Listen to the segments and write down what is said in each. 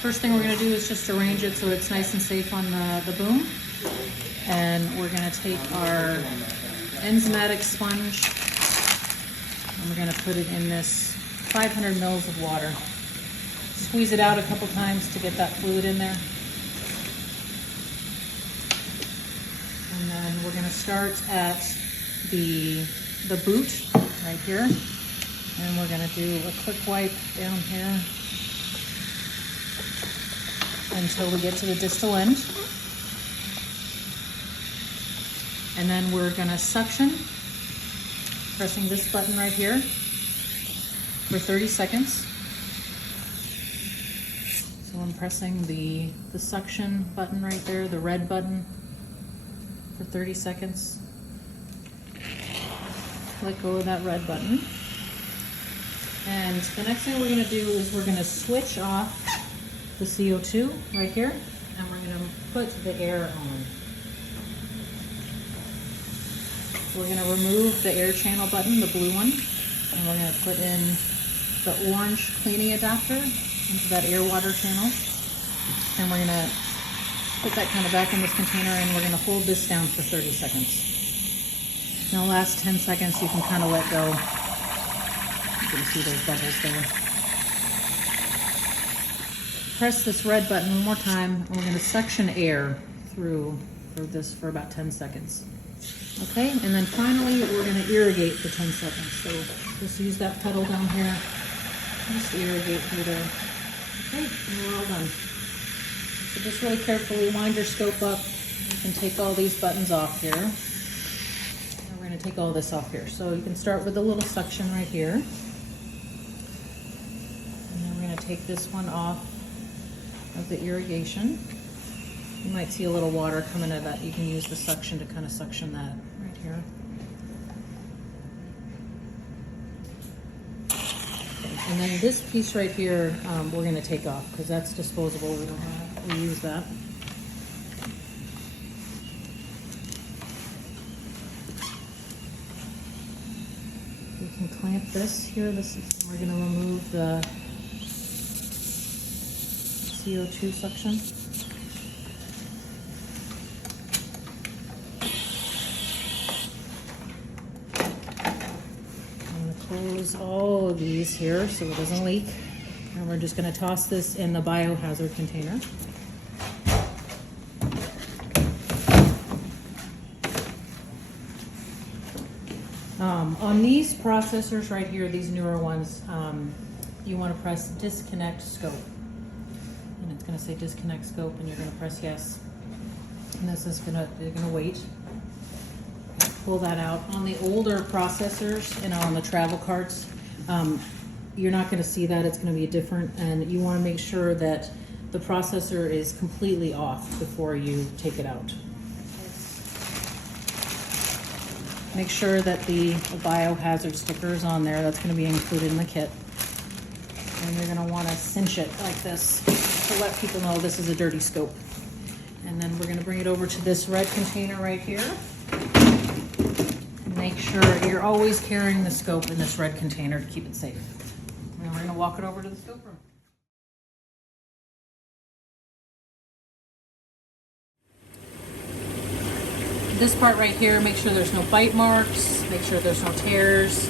First thing we're going to do is just arrange it so it's nice and safe on the boom. And we're going to take our enzymatic sponge and we're going to put it in this 500 mils of water. Squeeze it out a couple times to get that fluid in there. And then we're going to start at the boot right here. And we're going to do a quick wipe down here until we get to the distal end. And then we're going to suction, pressing this button right here for 30 seconds. So I'm pressing the suction button right there, the red button, for 30 seconds. Let go of that red button. And the next thing we're going to do is we're going to switch off the CO2 right here, and we're going to put the air on. We're going to remove the air channel button, the blue one, and we're going to put in the orange cleaning adapter into that air water channel. And we're going to put that kind of back in this container, and we're going to hold this down for 30 seconds. In the last 10 seconds, you can kind of let go. You can see those bubbles there. Press this red button one more time, and we're going to suction air through for this for about 10 seconds. Okay, and then finally we're going to irrigate for 10 seconds. So just use that pedal down here, just irrigate through there. Okay, and we're all done. So just really carefully wind your scope up. You can take all these buttons off here. And we're going to take all this off here. So you can start with a little suction right here. And then we're going to take this one off of the irrigation. You might see a little water coming out of that. You can use the suction to kind of suction that right here. Okay. And then this piece right here, we're going to take off because that's disposable. We don't want to reuse that. We can clamp this here. We're going to remove the CO2 suction. Close all of these here so it doesn't leak. And we're just going to toss this in the biohazard container. On these processors right here, these newer ones, you want to press disconnect scope. And it's going to say disconnect scope, and you're going to press yes. And this is going to wait. Pull that out. On the older processors and on the travel carts, you're not going to see that. It's going to be different, and you want to make sure that the processor is completely off before you take it out. Make sure that the biohazard sticker is on there. That's going to be included in the kit. And you're going to want to cinch it like this to let people know this is a dirty scope. And then we're going to bring it over to this red container right here. Make sure you're always carrying the scope in this red container to keep it safe. And we're going to walk it over to the scope room. This part right here, make sure there's no bite marks, make sure there's no tears.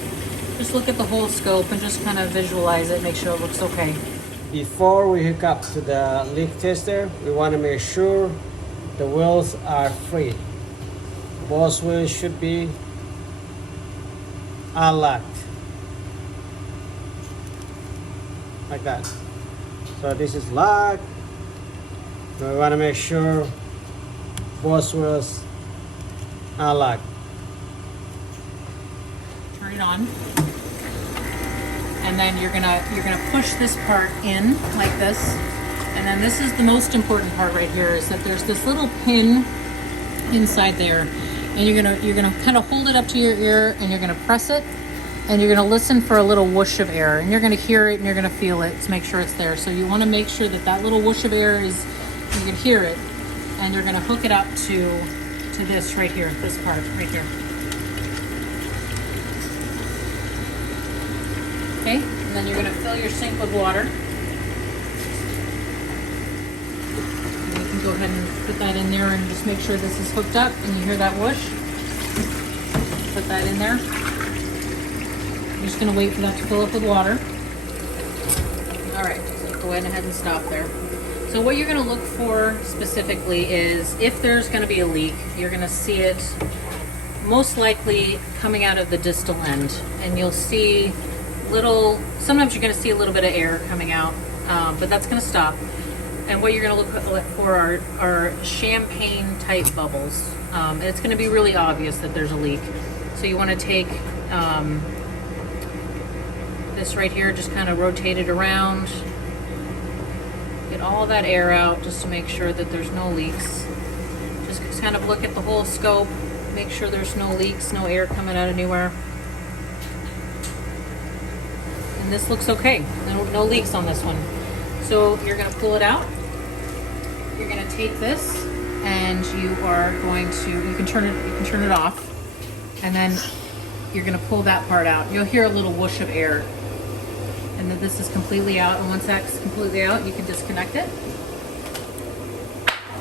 Just look at the whole scope and just kind of visualize it, make sure it looks okay. Before we hook up to the leak tester, we want to make sure the wheels are free. Both wheels should be unlocked. Like that. So this is locked. So we want to make sure both wheels are locked. Turn it on. And then you're gonna push this part in like this. And then this is the most important part right here, is that there's this little pin inside there. And you're gonna kind of hold it up to your ear, and you're gonna press it, and you're gonna listen for a little whoosh of air, and you're gonna hear it and you're gonna feel it to make sure it's there. So you want to make sure that that little whoosh of air is, you can hear it, and you're gonna hook it up to this right here, this part right here. Okay, and then you're gonna fill your sink with water. go ahead and put that in there and just make sure this is hooked up and you hear that whoosh. Put that in there. I'm just gonna wait for that to fill up with water. All right, so go ahead and stop there. So what you're gonna look for specifically is if there's gonna be a leak, you're gonna see it most likely coming out of the distal end, and you'll see sometimes you're gonna see a little bit of air coming out, but that's gonna stop. And what you're gonna look for are champagne type bubbles. And it's gonna be really obvious that there's a leak. So you wanna take this right here, just kind of rotate it around, get all that air out just to make sure that there's no leaks. Just kind of look at the whole scope, make sure there's no leaks, no air coming out anywhere. And this looks okay, no leaks on this one. So you're gonna pull it out. You're gonna take this and you can turn it off, and then you're gonna pull that part out. You'll hear a little whoosh of air. And then this is completely out, and once that's completely out, you can disconnect it.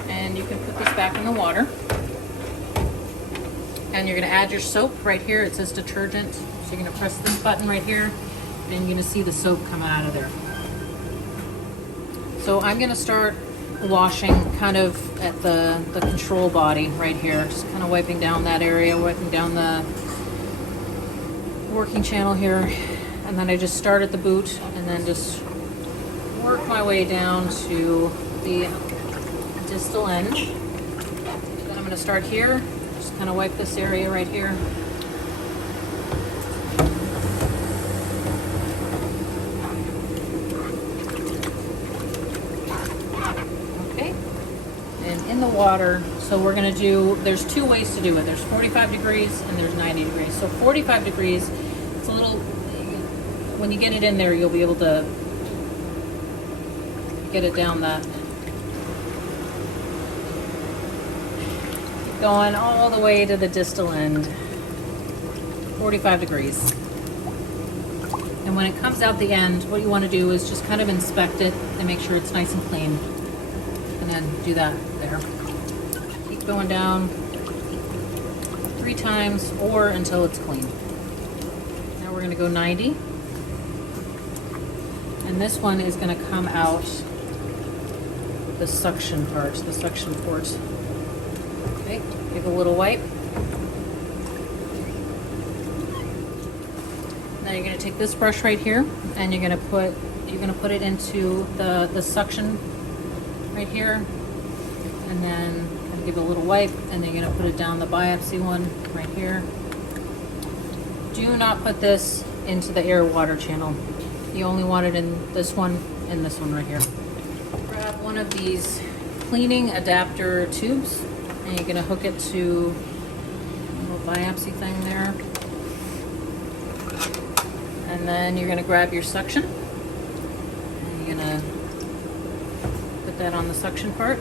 And you can put this back in the water. And you're gonna add your soap right here. It says detergent. So you're gonna press this button right here, and you're gonna see the soap come out of there. So I'm gonna start washing kind of at the control body right here. Just kind of wiping down that area, wiping down the working channel here. And then I just start at the boot and then just work my way down to the distal end. Then I'm gonna start here, just kind of wipe this area right here. Okay, and in the water, so we're gonna there's two ways to do it. There's 45 degrees and there's 90 degrees. So 45 degrees, it's a little, when you get it in there, you'll be able to get it down that. Going all the way to the distal end. 45 degrees. And when it comes out the end, what you want to do is just kind of inspect it and make sure it's nice and clean. And then do that there. Keep going down 3 times or until it's clean. Now we're going to go 90. And this one is going to come out the suction part, the suction port. Okay, give a little wipe. Now you're going to take this brush right here, and you're going to put it into the suction right here, and then kind of give it a little wipe, and then you're going to put it down the biopsy one right here. Do not put this into the air water channel. You only want it in this one and this one right here. Grab one of these cleaning adapter tubes, and you're gonna hook it to a little biopsy thing there. And then you're gonna grab your suction, and you're gonna put that on the suction part.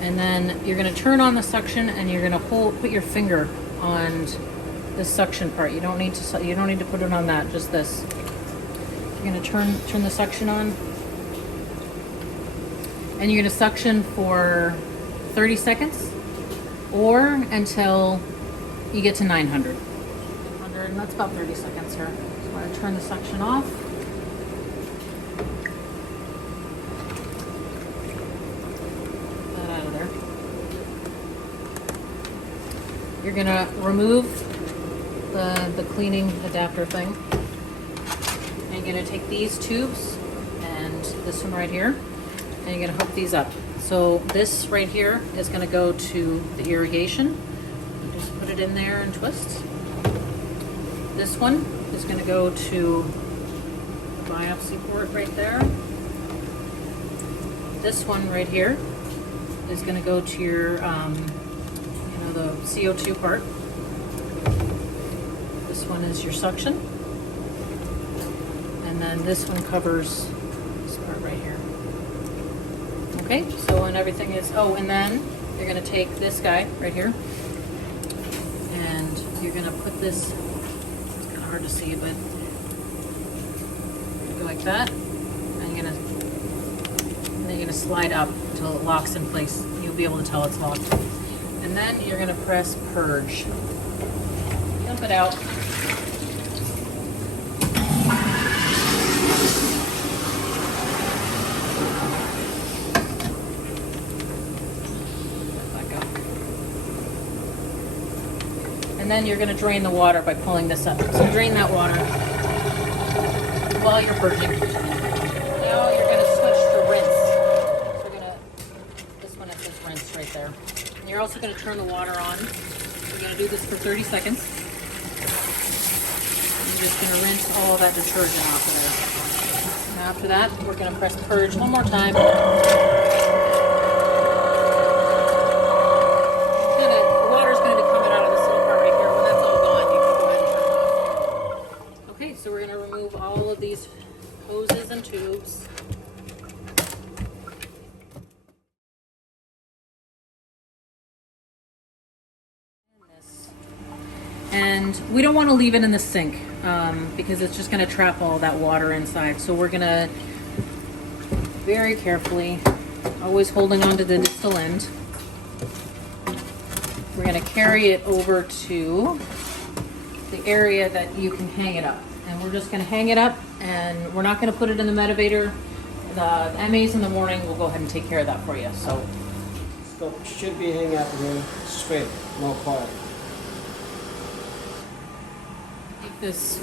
And then you're gonna turn on the suction, and you're gonna put your finger on the suction part. You don't need to put it on that, just this. You're going to turn the suction on, and you're going to suction for 30 seconds or until you get to 900. And that's about 30 seconds here. So I'm going to turn the suction off. Get that out of there. You're going to remove the cleaning adapter thing. And you're going to take these tubes and this one right here, and you're going to hook these up. So this right here is going to go to the irrigation. You just put it in there and twist. This one is going to go to the biopsy port right there. This one right here is going to go to your, the CO2 part. This one is your suction. And then this one covers this part right here. Okay, so when everything is, and then you're gonna take this guy right here, and you're gonna put this, it's kind of hard to see, but go like that, and then you're gonna slide up until it locks in place. You'll be able to tell it's locked. And then you're gonna press purge. Dump it out. And then you're gonna drain the water by pulling this up. So drain that water while you're purging. Now you're gonna switch to rinse. So you're gonna, this one it says rinse right there. And you're also gonna turn the water on. You're gonna do this for 30 seconds. You're just gonna rinse all of that detergent off of there. Now after that, we're gonna press purge one more time. So we're going to remove all of these hoses and tubes. And we don't want to leave it in the sink because it's just going to trap all that water inside. So we're going to very carefully, always holding on to the distal end, we're going to carry it over to the area that you can hang it up. And we're just going to hang it up, and we're not going to put it in the Medivator. The MAs in the morning will go ahead and take care of that for you. So should be hanging out here straight, no coil. Take this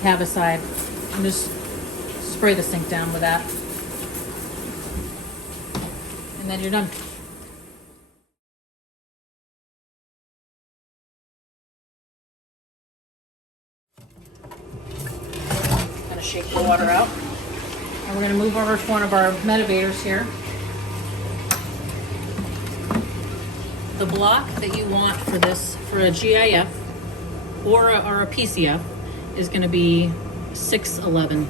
cab aside and just spray the sink down with that. And then you're done. Shake the water out. And we're going to move over to one of our Medivators here. The block that you want for this, for a GIF or a PCF, is going to be 611.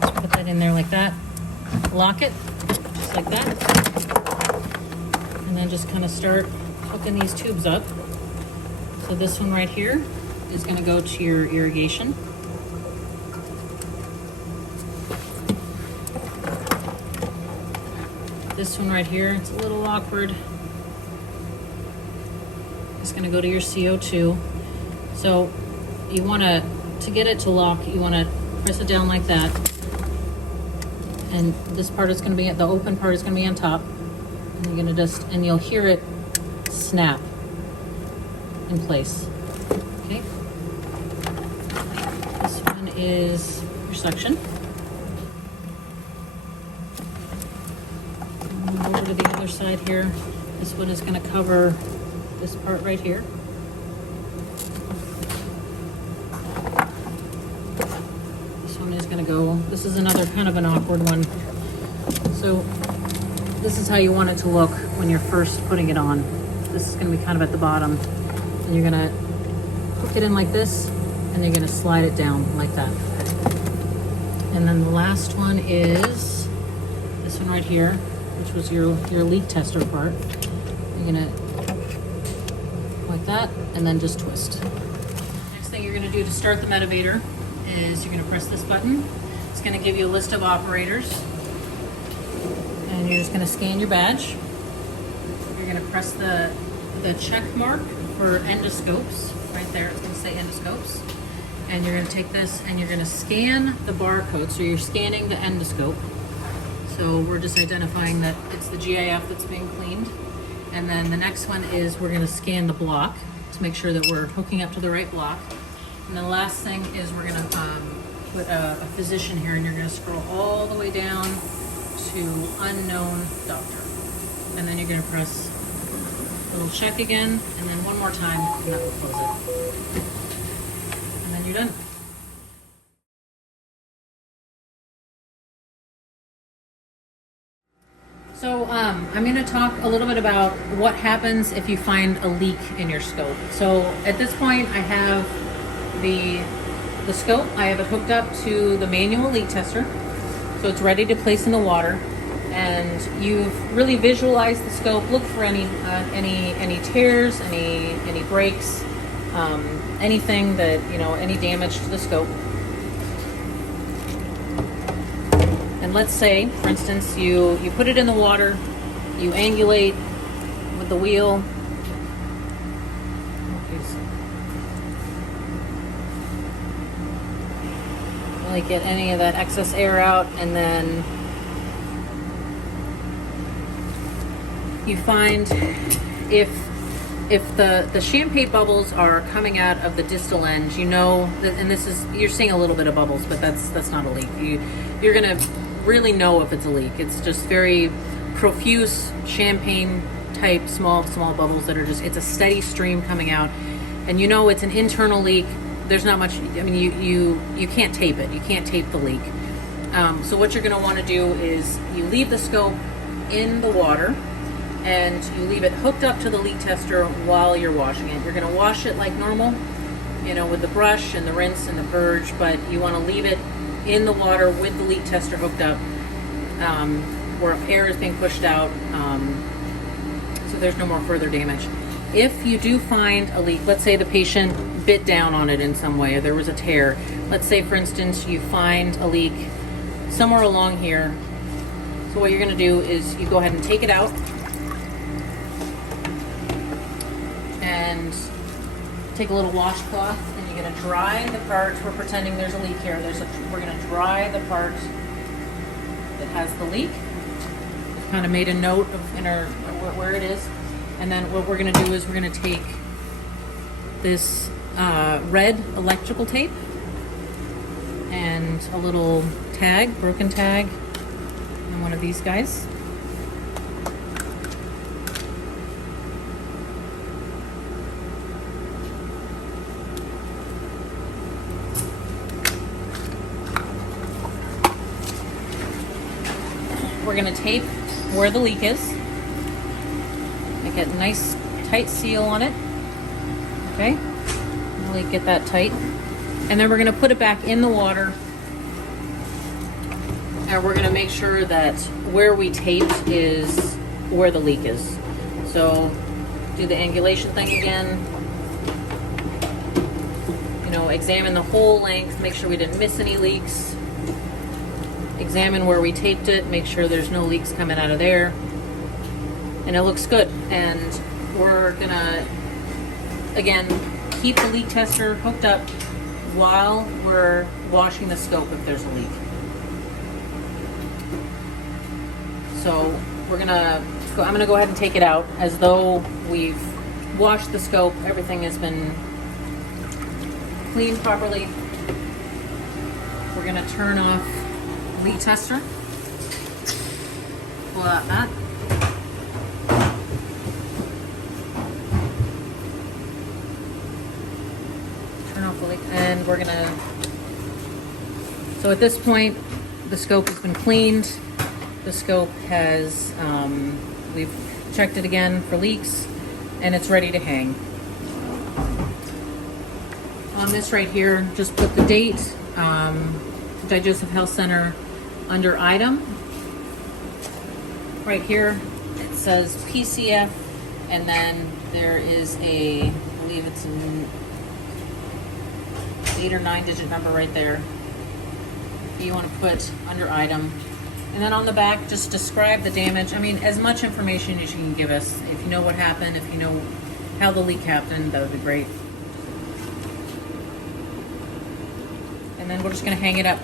Just put that in there like that. Lock it, just like that. And then just kind of start hooking these tubes up. So this one right here is going to go to your irrigation. This one right here, it's a little awkward. It's gonna go to your CO2. So you wanna, to get it to lock, you wanna press it down like that. And this part is gonna be, the open part is gonna be on top. And you're gonna just, and you'll hear it snap in place, okay? This one is your suction. Over to the other side here. This one is going to cover this part right here. This one is going to go, this is another kind of an awkward one. So this is how you want it to look when you're first putting it on. This is going to be kind of at the bottom. And you're going to hook it in like this, and you're going to slide it down like that. And then the last one is this one right here, which was your leak tester part. You're gonna, like that, and then just twist. Next thing you're gonna do to start the Medivator is you're gonna press this button. It's gonna give you a list of operators. And you're just gonna scan your badge. You're gonna press the check mark for endoscopes. Right there, it's gonna say endoscopes. And you're gonna take this and you're gonna scan the barcode. So you're scanning the endoscope. So we're just identifying that it's the GIF that's being cleaned. And then the next one is we're gonna scan the block to make sure that we're hooking up to the right block. And the last thing is we're gonna put a physician here, and you're gonna scroll all the way down to unknown doctor. And then you're gonna press a little check again, and then one more time, and that will close it. And then you're done. So I'm going to talk a little bit about what happens if you find a leak in your scope. So at this point, I have the scope. I have it hooked up to the manual leak tester, so it's ready to place in the water. And you've really visualized the scope. Look for any tears, any breaks, anything that any damage to the scope. And let's say, for instance, you put it in the water, you angulate with the wheel. Really get any of that excess air out, and then you find if the champagne bubbles are coming out of the distal end, you know, and this is, you're seeing a little bit of bubbles, but that's not a leak. You're gonna really know if it's a leak. It's just very profuse champagne type small bubbles that are just, it's a steady stream coming out, and you know it's an internal leak. There's not much, I mean, you can't tape it. You can't tape the leak. So what you're gonna wanna do is you leave the scope in the water, and you leave it hooked up to the leak tester while you're washing it. You're gonna wash it like normal, you know, with the brush and the rinse and the purge, but you wanna leave it in the water with the leak tester hooked up, where air is being pushed out, so there's no more further damage. If you do find a leak, let's say the patient bit down on it in some way, or there was a tear. Let's say, for instance, you find a leak somewhere along here. So what you're gonna do is you go ahead and take it out and take a little washcloth, and you're gonna dry the part. We're pretending there's a leak here. We're gonna dry the part that has the leak. We've kind of made a note of where it is. And then what we're gonna do is we're gonna take this red electrical tape and a little tag, broken tag, and one of these guys. We're gonna tape where the leak is. Make a nice tight seal on it. Okay, really get that tight. And then we're gonna put it back in the water, and we're gonna make sure that where we taped is where the leak is. So do the angulation thing again. You know, examine the whole length, make sure we didn't miss any leaks. Examine where we taped it, make sure there's no leaks coming out of there. And it looks good. And we're gonna, again, keep the leak tester hooked up while we're washing the scope if there's a leak. So I'm gonna go ahead and take it out as though we've washed the scope, everything has been cleaned properly. We're gonna turn off leak tester. Pull out that. Turn off the leak, and we're gonna, so at this point, the scope has been cleaned. The scope has, we've checked it again for leaks, and it's ready to hang. On this right here, just put the date, Digestive Health Center, under item. Right here, it says PCF, and then there is I believe it's an 8 or 9 digit number right there. You want to put under item. And then on the back, just describe the damage. I mean, as much information as you can give us. If you know what happened, if you know how the leak happened, that would be great. And then we're just gonna hang it up.